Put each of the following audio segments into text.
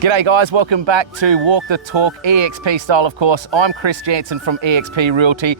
G'day guys, welcome back to Walk the Talk, eXp style of course. I'm Chris Jansen from eXp Realty,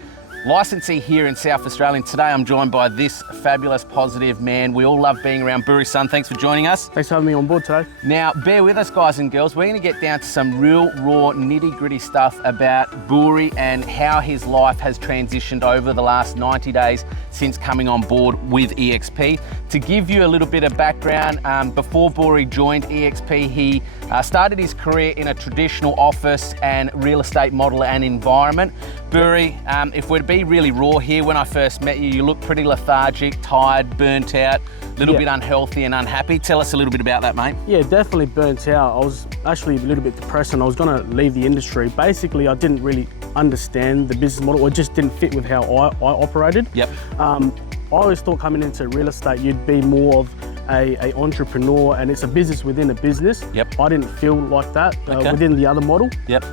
licensee here in South Australia. And today I'm joined by this fabulous, positive man. We all love being around Burry's son. Thanks for joining us. Thanks for having me on board today. Now, bear with us guys and girls. We're going to get down to some real raw nitty gritty stuff about Burry and how his life has transitioned over the last 90 days since coming on board with eXp. To give you a little bit of background, before Burry joined eXp, he started his career in a traditional office and real estate model and environment. Burry, if we're to be really raw here, when I first met you, you looked pretty lethargic, tired, burnt out, a little bit unhealthy and unhappy. Tell us a little bit about that, mate. Yeah, definitely burnt out. I was actually a little bit depressed and I was going to leave the industry. Basically, I didn't really understand the business model. It just didn't fit with how I operated. Yep. I always thought coming into real estate, you'd be more of a entrepreneur and it's a business within a business. Yep. I didn't feel like that within the other model. Yep.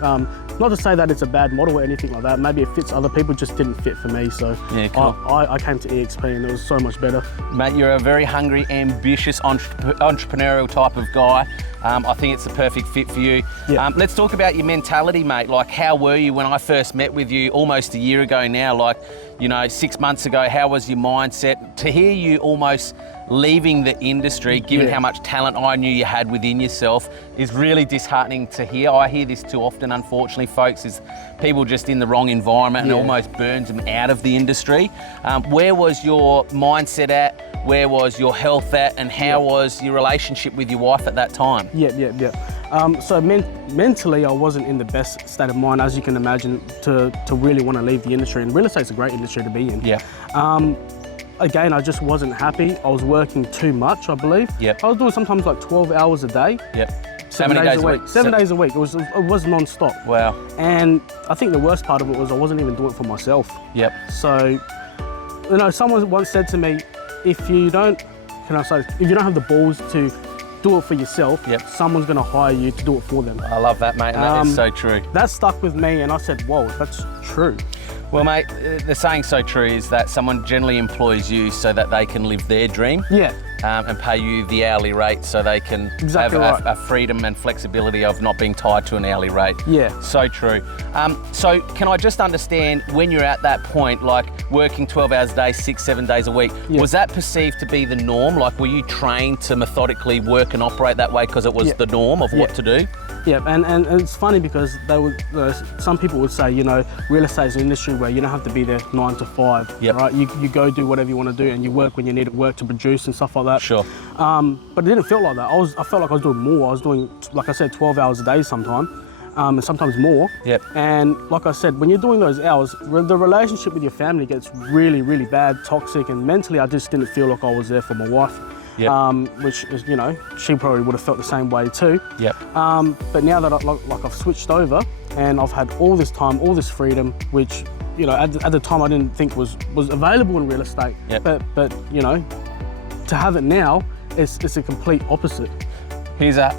Not to say that it's a bad model or anything like that. Maybe it fits other people, just didn't fit for me. So yeah, cool. I came to eXp and it was so much better. Mate, you're a very hungry, ambitious, entrepreneurial type of guy. I think it's the perfect fit for you. Yeah. Let's talk about your mentality, mate. Like, how were you when I first met with you almost a year ago now? Like, you know, 6 months ago, how was your mindset? To hear you almost leaving the industry, given how much talent I knew you had within yourself, is really disheartening to hear. I hear this too often, unfortunately, folks, is people just in the wrong environment and it almost burns them out of the industry. Where was your mindset at? Where was your health at? And how was your relationship with your wife at that time? So mentally, I wasn't in the best state of mind, as you can imagine, to really want to leave the industry. And real estate's a great industry to be in. Yeah. Again, I just wasn't happy. I was working too much, I believe. Yep. I was doing sometimes like 12 hours a day. Yep. 7 days a week. 7 days a week. It was non-stop. Wow. And I think the worst part of it was I wasn't even doing it for myself. Yep. So, you know, someone once said to me, if you don't have the balls to do it for yourself, someone's going to hire you to do it for them. I love that, mate, and that is so true. That stuck with me and I said, whoa, that's true. Well, mate, the saying so true is that someone generally employs you so that they can live their dream. Yeah. And pay you the hourly rate so they can have a freedom and flexibility of not being tied to an hourly rate. Yeah. So true. So can I just understand, when you're at that point, like working 12 hours a day, 6-7 days a week, was that perceived to be the norm? Like, were you trained to methodically work and operate that way because it was the norm of what to do? Yeah, and it's funny because they would, some people would say, you know, real estate is an industry where you don't have to be there 9 to 5, right? You go do whatever you want to do and you work when you need to work to produce and stuff like that. Sure. But it didn't feel like that. I felt like I was doing more. I was doing, like I said, 12 hours a day sometimes, and sometimes more. Yep. And like I said, when you're doing those hours, the relationship with your family gets really, really bad, toxic, and mentally I just didn't feel like I was there for my wife. Yep. Which is, you know, she probably would have felt the same way too. Yep. But now that I've switched over and I've had all this time, all this freedom, which, you know, at the time I didn't think was available in real estate. Yep. But you know, to have it now, it's a complete opposite. Here's a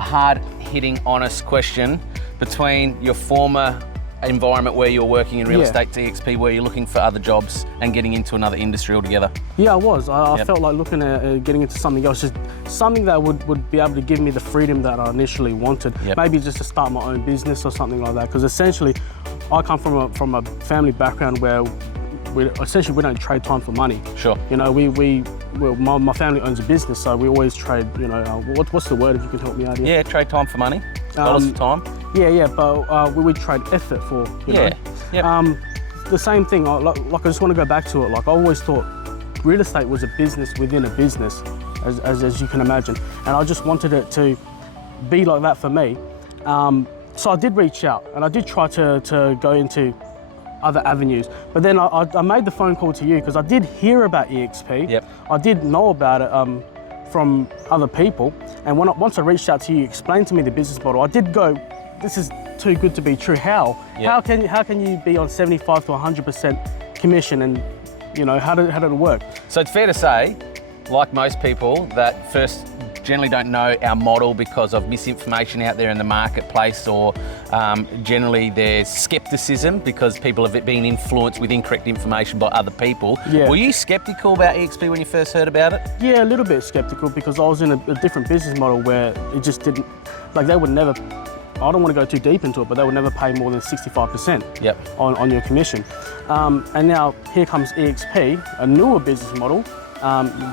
hard-hitting, honest question. Between your former environment where you're working in real estate to eXp, where you're looking for other jobs and getting into another industry altogether? Yeah, I was. I felt like looking at getting into something else, just something that would be able to give me the freedom that I initially wanted. Maybe just to start my own business or something like that. Because essentially, I come from a family background where we don't trade time for money. Sure. You know, my family owns a business, so we always trade. You know, what's the word, if you could help me out here? Yeah, trade time for money. Dollars for time. Yeah, but we trade effort for, you know. Yep. The same thing, like I just want to go back to it. Like, I always thought real estate was a business within a business, as you can imagine. And I just wanted it to be like that for me. So I did reach out and I did try to go into other avenues. But then I made the phone call to you because I did hear about eXp. Yep. I did know about it from other people. And once I reached out to you, explained to me the business model, I did go, this is too good to be true. How? Yep. How can you be on 75 to 100% commission, and you know, how did it work? So it's fair to say, like most people, that first generally don't know our model because of misinformation out there in the marketplace, or generally there's skepticism because people have been influenced with incorrect information by other people. Yeah. Were you skeptical about eXp when you first heard about it? Yeah, a little bit skeptical because I was in a different business model where it just didn't, like they would never, I don't want to go too deep into it, but they would never pay more than 65% on your commission. And now here comes eXp, a newer business model,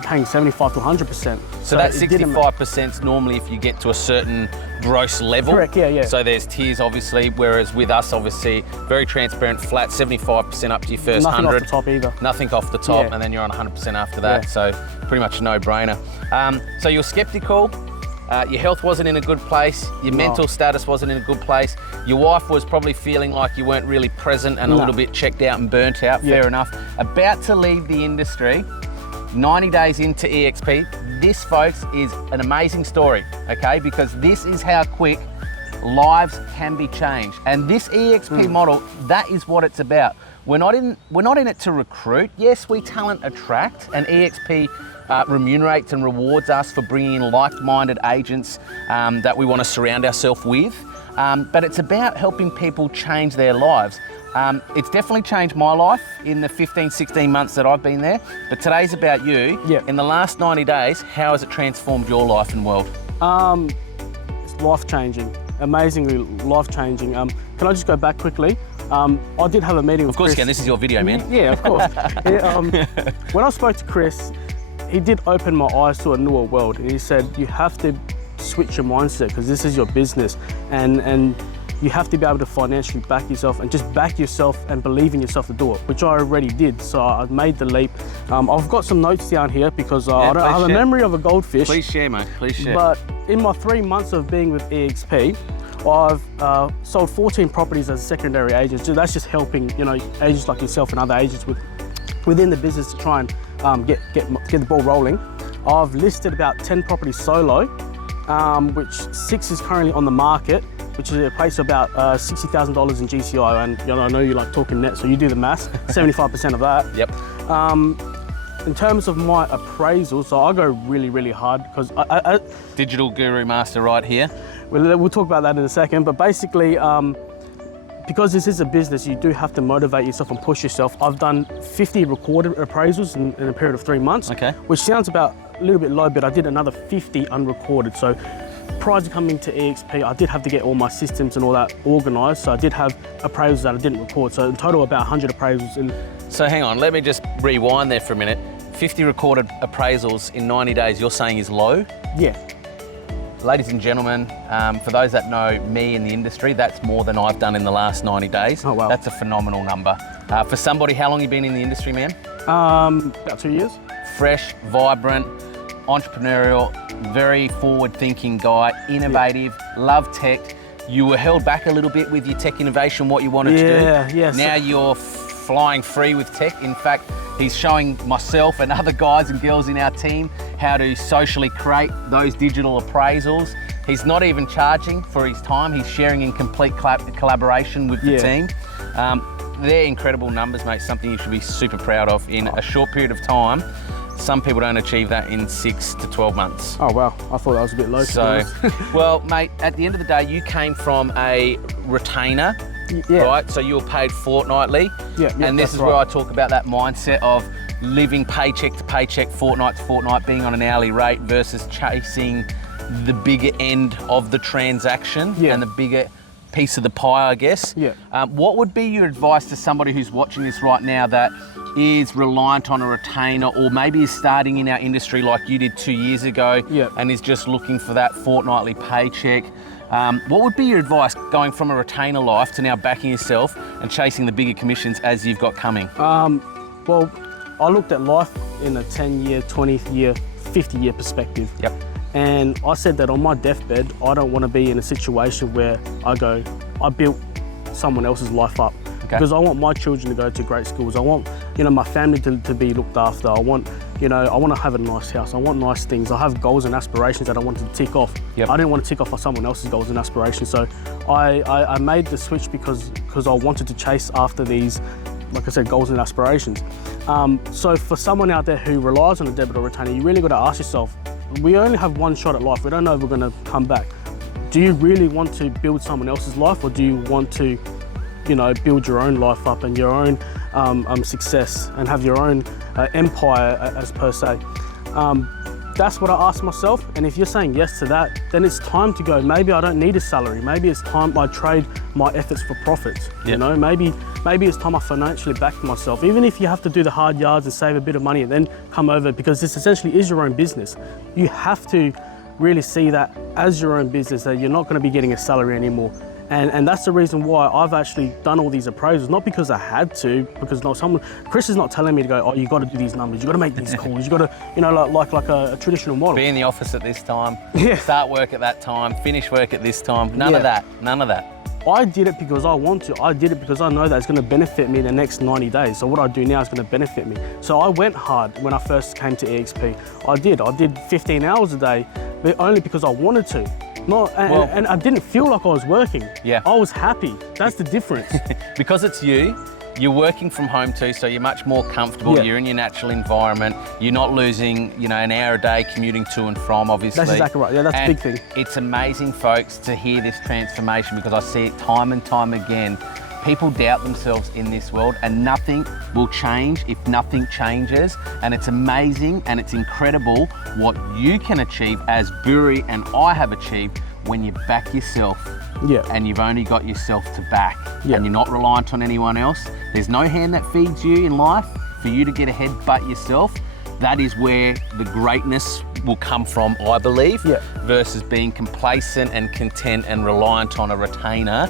paying 75 to 100%. So that 65% is normally if you get to a certain gross level. Correct, yeah. So there's tiers, obviously, whereas with us, obviously, very transparent, flat, 75% up to your first 100. Nothing off the top either. Nothing off the top, and then you're on 100% after that. So pretty much a no-brainer. So you're skeptical. Your health wasn't in a good place, your mental status wasn't in a good place, your wife was probably feeling like you weren't really present and a little bit checked out and burnt out, fair enough. About to leave the industry, 90 days into eXp, this, folks, is an amazing story, okay? Because this is how quick lives can be changed. And this eXp model, that is what it's about. We're not in it to recruit. Yes, we talent attract, and eXp remunerates and rewards us for bringing in like-minded agents that we want to surround ourselves with. But it's about helping people change their lives. It's definitely changed my life in the 15, 16 months that I've been there. But today's about you. In the last 90 days, how has it transformed your life and world? It's life-changing, amazingly life-changing. Can I just go back quickly? I did have a meeting with Chris. Of course you can, this is your video, man. Yeah, of course. When I spoke to Chris, he did open my eyes to a newer world. And he said, you have to switch your mindset because this is your business. And you have to be able to financially back yourself and just back yourself and believe in yourself to do it, which I already did. So I made the leap. I've got some notes down here because I have a memory of a goldfish. Please share, mate, please share. But in my 3 months of being with eXp, I've sold 14 properties as a secondary agent. So that's just helping, agents like yourself and other agents within the business to try and get the ball rolling. I've listed about 10 properties solo, which 6 is currently on the market, which is equates to about $60,000 in GCI. And I know you like talking net, so you do the maths, 75% of that. Yep. In terms of my appraisal, so I go really, really hard because I Digital Guru Master right here. We'll talk about that in a second, but basically, because this is a business, you do have to motivate yourself and push yourself. I've done 50 recorded appraisals in a period of 3 months, which sounds about a little bit low, but I did another 50 unrecorded. So prior to coming to eXp, I did have to get all my systems and all that organised. So I did have appraisals that I didn't record. So in total, about 100 appraisals. So hang on, let me just rewind there for a minute. 50 recorded appraisals in 90 days, you're saying is low? Yeah. Ladies and gentlemen, for those that know me in the industry, that's more than I've done in the last 90 days. Oh, wow. That's a phenomenal number. For somebody, how long have you been in the industry, man? About 2 years. Fresh, vibrant, entrepreneurial, very forward-thinking guy, innovative, love tech. You were held back a little bit with your tech innovation, what you wanted to do. Yes. Now you're flying free with tech. In fact, he's showing myself and other guys and girls in our team how to socially create those digital appraisals. He's not even charging for his time. He's sharing in complete collaboration with the team. They're incredible numbers, mate. Something you should be super proud of in a short period of time. Some people don't achieve that in 6 to 12 months. Oh, wow. I thought that was a bit low. So, well, mate, at the end of the day, you came from a retainer, right? So you were paid fortnightly. And this is where I talk about that mindset of living paycheck to paycheck, fortnight to fortnight, being on an hourly rate versus chasing the bigger end of the transaction and the bigger piece of the pie, I guess. What would be your advice to somebody who's watching this right now that is reliant on a retainer, or maybe is starting in our industry like you did 2 years ago and is just looking for that fortnightly paycheck? What would be your advice going from a retainer life to now backing yourself and chasing the bigger commissions as you've got coming? Well, I looked at life in a 10-year, 20-year, 50-year perspective. And I said that on my deathbed, I don't want to be in a situation where I built someone else's life up. Because I want my children to go to great schools. I want, my family to be looked after. I want, I want to have a nice house. I want nice things. I have goals and aspirations that I want to tick off. I didn't want to tick off someone else's goals and aspirations. So I made the switch because I wanted to chase after these, like I said, goals and aspirations. So for someone out there who relies on a debit or retainer, you really got to ask yourself, we only have one shot at life. We don't know if we're going to come back. Do you really want to build someone else's life, or do you want to build your own life up and your own success and have your own empire as per se? that's what I ask myself. And if you're saying yes to that, then it's time to go. Maybe I don't need a salary. Maybe it's time I trade my efforts for profits. You know, maybe it's time I financially back myself. Even if you have to do the hard yards and save a bit of money and then come over, because this essentially is your own business. You have to really see that as your own business, that you're not going to be getting a salary anymore. And that's the reason why I've actually done all these appraisals, not because I had to, because Chris is not telling me to go, oh, you got to do these numbers, you got to make these calls, you got to, you know, like a traditional model. Be in the office at this time, start work at that time, finish work at this time, none of that. I did it because I want to. I did it because I know that it's going to benefit me the next 90 days. So what I do now is going to benefit me. So I went hard when I first came to eXp. I did 15 hours a day, but only because I wanted to. And I didn't feel like I was working. Yeah. I was happy. That's the difference. Because it's you're working from home too, so you're much more comfortable. You're in your natural environment. You're not losing, you know, an hour a day commuting to and from, obviously. That's exactly right. Yeah, that's a big thing. It's amazing, folks, to hear this transformation, because I see it time and time again. People doubt themselves in this world, and nothing will change if nothing changes. And it's amazing and it's incredible what you can achieve, as Buri and I have achieved, when you back yourself. And you've only got yourself to back. And you're not reliant on anyone else. There's no hand that feeds you in life for you to get ahead but yourself. That is where the greatness will come from, I believe, versus being complacent and content and reliant on a retainer.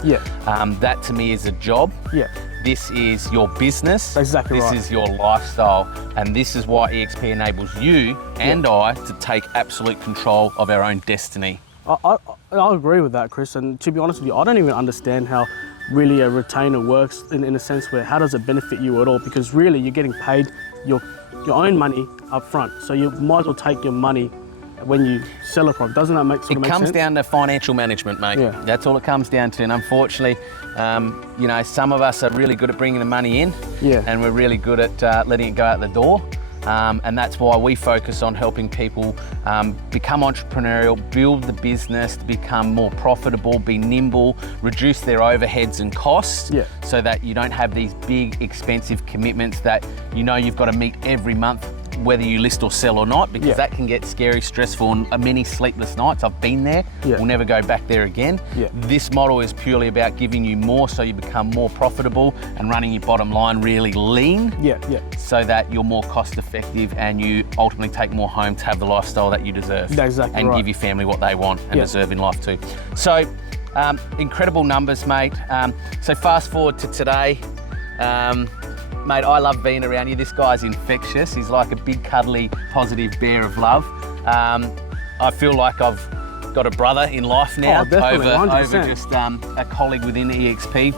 That to me is a job. This is your business. Exactly right. This is your lifestyle. And this is why eXp enables you and I to take absolute control of our own destiny. I agree with that, Chris. And to be honest with you, I don't even understand how really a retainer works in a sense where how does it benefit you at all? Because really you're getting paid your own money up front. So you might as well take your money when you sell a product. Doesn't that make sense? It comes down to financial management, mate. That's all it comes down to. And unfortunately, you know, some of us are really good at bringing the money in, and we're really good at letting it go out the door. And that's why we focus on helping people become entrepreneurial, build the business to become more profitable, be nimble, reduce their overheads and costs, so that you don't have these big, expensive commitments that you know you've got to meet every month, whether you list or sell or not, because that can get scary, stressful, and many sleepless nights. I've been there. We'll never go back there again. This model is purely about giving you more so you become more profitable and running your bottom line really lean, so that you're more cost effective and you ultimately take more home to have the lifestyle that you deserve. That's exactly and right. give your family what they want and deserve in life too. So incredible numbers, mate. So fast forward to today. Mate, I love being around you. This guy's infectious. He's like a big, cuddly, positive bear of love. I feel like I've got a brother in life now, over just a colleague within eXp.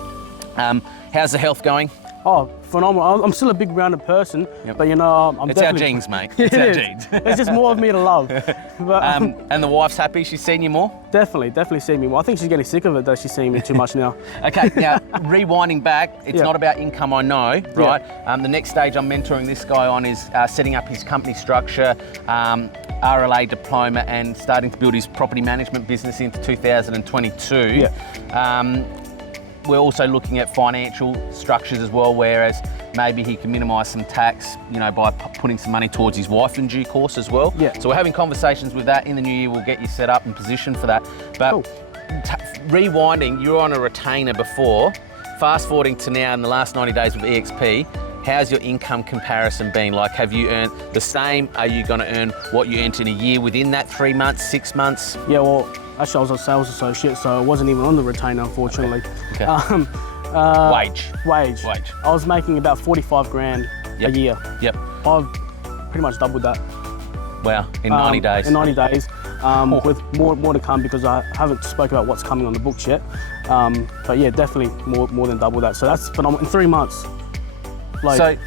How's the health going? Oh, phenomenal. I'm still a big rounded person, but you know, I'm It's our genes, mate. It's our genes. There's just more of me to love. But, and the wife's happy? She's seen you more? Definitely seen me more. I think she's getting sick of it though. She's seeing me too much now. Okay, now rewinding back, it's not about income, I know, right? The next stage I'm mentoring this guy on is setting up his company structure, RLA diploma, and starting to build his property management business into 2022. We're also looking at financial structures as well, whereas maybe he can minimise some tax, you know, by putting some money towards his wife in due course as well. So we're having conversations with that. In the new year, we'll get you set up and positioned for that. But rewinding, you were on a retainer before. Fast forwarding to now in the last 90 days with eXp, how's your income comparison been? Like, have you earned the same? Are you going to earn what you earned in a year within that 3 months, 6 months? Yeah, well, actually I was a sales associate, so I wasn't even on the retainer, unfortunately. Wage. I was making about 45 grand a year. I've pretty much doubled that. Wow, in 90 days. In 90 days, with more to come, because I haven't spoke about what's coming on the books yet. But yeah, definitely more than double that. So that's phenomenal. In 3 months. Like, so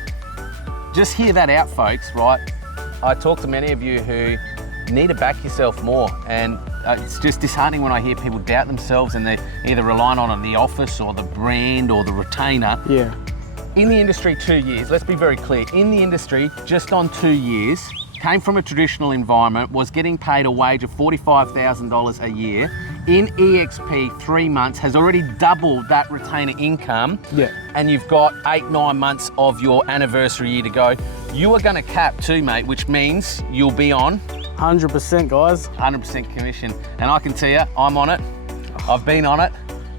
just hear that out, folks, right? I talk to many of you who need to back yourself more, and it's just disheartening when I hear people doubt themselves and they're either relying on the office or the brand or the retainer. Yeah. In the industry, 2 years, let's be very clear, in the industry, just on 2 years, came from a traditional environment, was getting paid a wage of $45,000 a year. In eXp, 3 months has already doubled that retainer income. Yeah. And you've got 8-9 months of your anniversary year to go. You are going to cap too, mate, which means you'll be on 100%, guys. 100% commission. And I can tell you, I'm on it. I've been on it.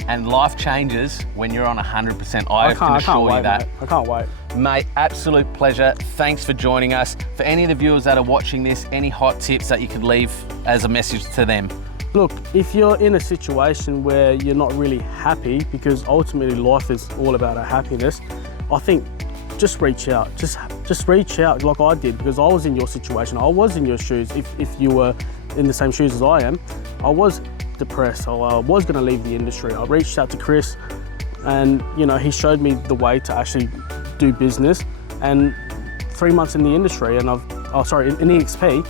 And life changes when you're on 100%. I can assure you that. Mate. I can't wait. Mate, absolute pleasure. Thanks for joining us. For any of the viewers that are watching this, any hot tips that you could leave as a message to them? Look, if you're in a situation where you're not really happy, because ultimately life is all about our happiness, I think just reach out. Just reach out like I did, because I was in your situation. I was in your shoes. If you were in the same shoes as I am, I was depressed. I was going to leave the industry. I reached out to Chris, and you know, he showed me the way to actually do business. And 3 months in the industry, and in eXp,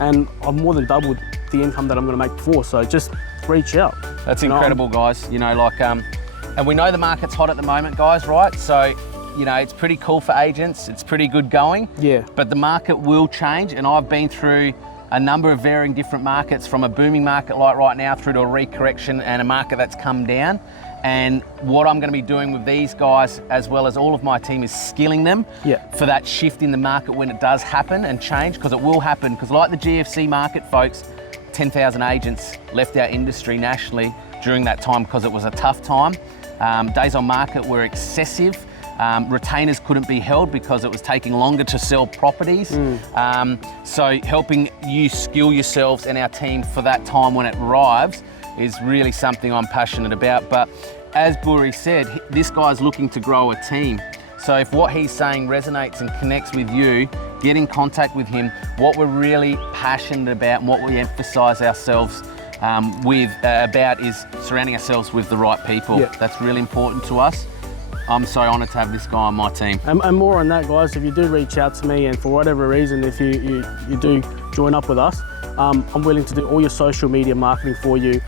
and I've more than doubled the income that I'm going to make before. So just reach out. That's incredible, guys. You know, like, and we know the market's hot at the moment, guys, right? So, you know, it's pretty cool for agents. It's pretty good going. Yeah. But the market will change, and I've been through a number of varying different markets, from a booming market like right now through to a recorrection and a market that's come down. And what I'm going to be doing with these guys, as well as all of my team, is skilling them for that shift in the market when it does happen and change, because it will happen. Because like the GFC market, folks, 10,000 agents left our industry nationally during that time because it was a tough time. Days on market were excessive. Retainers couldn't be held because it was taking longer to sell properties. So helping you skill yourselves and our team for that time when it arrives is really something I'm passionate about. But as Buri said, this guy's looking to grow a team. So if what he's saying resonates and connects with you, get in contact with him. What we're really passionate about and what we emphasize ourselves about is surrounding ourselves with the right people. That's really important to us. I'm so honoured to have this guy on my team. And more on that, guys, if you do reach out to me, and for whatever reason, if you do join up with us, I'm willing to do all your social media marketing for you,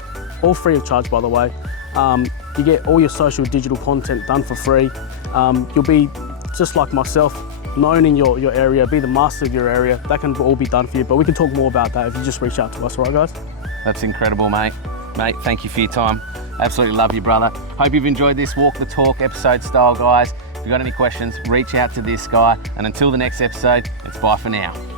all free of charge, by the way. You get all your social digital content done for free. You'll be, just like myself, known in your area, be the master of your area. That can all be done for you, but we can talk more about that if you just reach out to us, all right, guys? That's incredible, mate. Mate, thank you for your time. Absolutely love you, brother. Hope you've enjoyed this Walk the Talk episode style, guys. If you've got any questions, reach out to this guy. And until the next episode, it's bye for now.